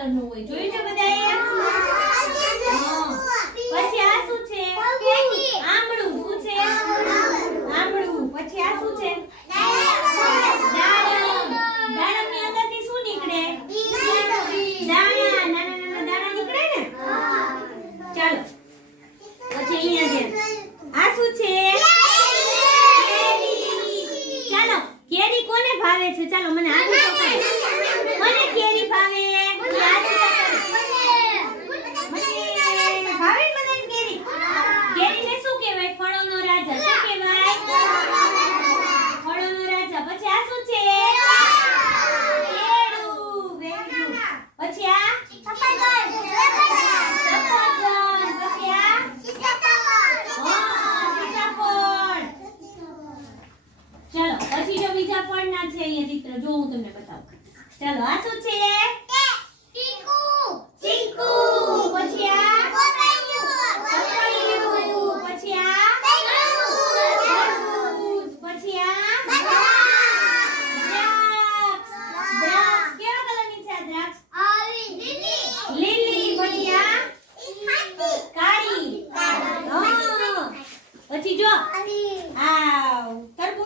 કલરનું હોય જોયું છે બધાએ પછી આ શું છે આમળું શું છે આમળું પછી આ શું છે દાડમ દાડમની અંદરથી શું નીકળે દાણા નાના નાના દાણા નીકળે ને ચાલો પછી અહીંયા છે આ શું છે ચાલો કેરી કોને ભાવે છે ચાલો મને હાથ પકડો મને કેરી ભાવે હાથ પકડો મને ભાવે બધાને કેરી કેરીને શું કહેવાય ફળોનો રાજા શું કહેવાય ફળોનો રાજા પછી આ શું છે કેળું વેરી ગુડ પછી આ સફરજન પછી આ સીતાફળ ચાલો પછી જો બીજા ફળના છે અહીંયા ચિત્ર જો હું તમને બતાવું ચાલો આ શું છે